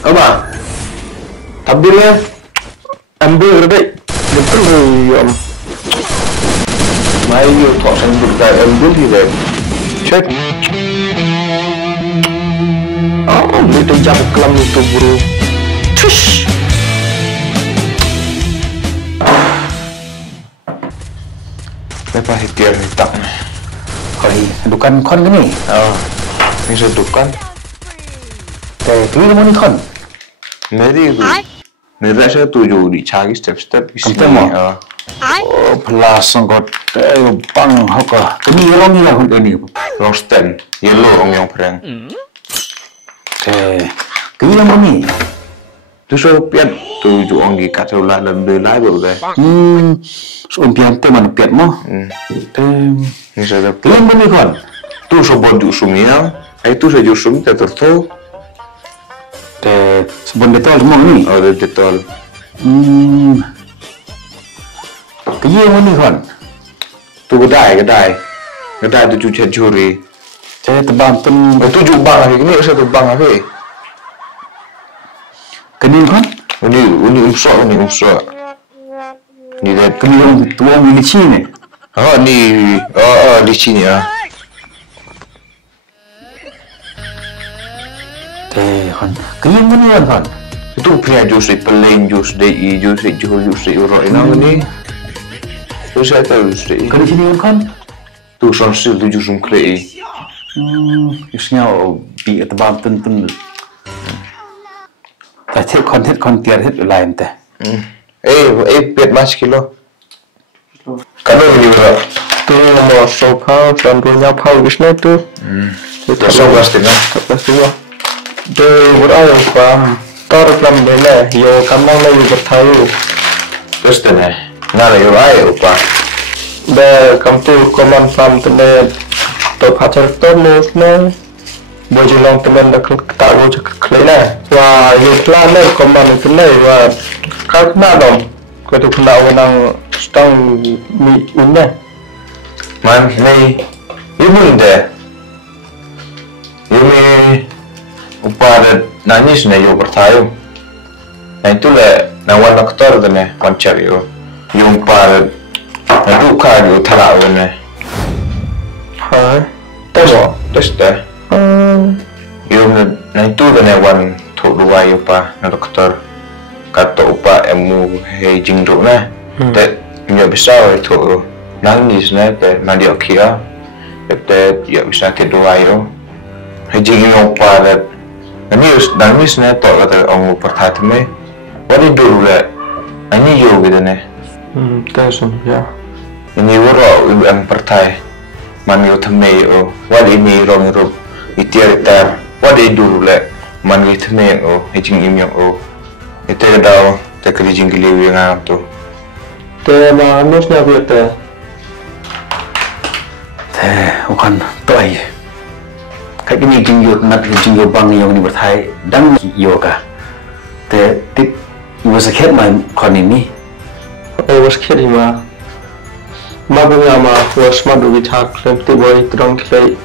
Apa? Tabdilnya ambil deh. Betul ya. Mai yo thọ sang được ambil thì deh. Cek. Oh, itu jam kelam itu bro. Tush. Lepas hitiar tak. Kali dukan kon ke ni? Ini sedukan. Tapi kamu ni kon? Meri tu. Meri saya tuju di cari step-step di Kamu sini. mau? Oh, pelasang kau bang haka. Kini orang ni lah kon ini. Long stand, yellow orang yang perang. Kini kamu ni? Tu so piat tuju orang di kacau lah dan belai boleh. So pian tu mana piat mo? Ini saya Kini kamu ni kon? tu so bodu sumia, itu saja sum tertentu. Sebelum betul semua ni. Oh, betul. Kini kamu ni kon? Tu kedai tu cuci curi. Saya tebang tu. Tujuh bang lagi ni, satu bang lagi. Kini kon? Ini usah. Ni dah Kini orang tua milik ni. di sini ya. Kon. Kini kamu ni kon? Itu pria jus pelin jus dei jus euro ini. Tu saya tahu jus dei. Kini sini kon? Tu sonsil tu jus klei. Jusnya bi tebang tu. Tapi konten tiar hit lain teh. Piat mas kilo. Kalau ini berapa? Tu mau sofa dan punya pau di sini tu. Itu sofa setengah. De berapa pak? Taruh dalam dele. Yo kamu lagi bertahu. Terus deh. Nara yo ayo pak. De kamu tu koman farm tu deh. Tu pacar tu nih. Baju long teman dah tahu cakap kelana. Wah, ini kelana koman itu nih. Wah, kau kenal dong. Kau tu kenal orang stang mi ini. Man, ni, ibu ni. Ini upah nangis ni yo bertayu. Nah itu le, nawan doktor tu ni koncer yo. Yung upah duka yo thalau ni. Hah? Terus dah. Yung na itu na wan tu dua yo pa na doktor kata upa emu he jingro na te nyo bisa itu nangis na te na dia kia te ya bisa ke dua yo he jingro pa na nangis na to kata ongu pertatme wani dulu le ani yo gitu ne tasun ya ini woro ang pertai man yo thame yo wali ni rong ro itiar wadi dulu le man gitu me hijing imyong itu ada te kerjing giliwi ngam tu te manus na biata Bukan toy. Kayak gini jingyo nak jingyo bang yang ni berthai dan yoga. Tip was a kid man kon ini. was kid ma. Mabu ngama was madu bitak lem ti boy trong klei.